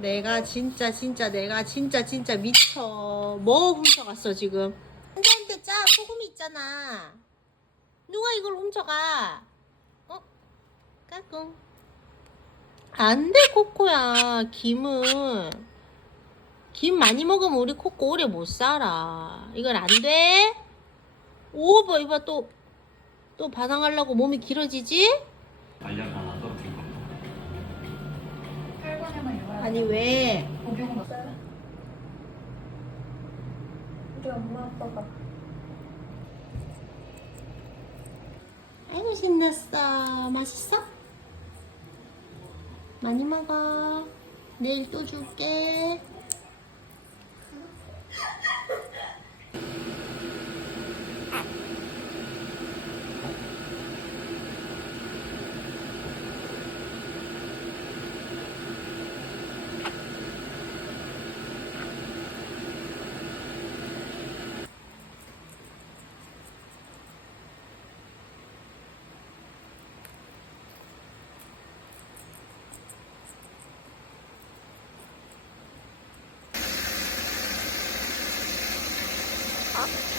내가 진짜 미쳐. 뭐 훔쳐갔어 지금? 안돼 짜 소금이 있잖아. 누가 이걸 훔쳐가? 까꿍. 안돼 코코야. 김 많이 먹으면 우리 코코 오래 못 살아. 이건 안돼. 오 이봐 또 반항하려고 몸이 길어지지? 아니 왜? 우리 엄마 아빠가 아이고 신났어. 맛있어? 많이 먹어. 내일 또 줄게. 어?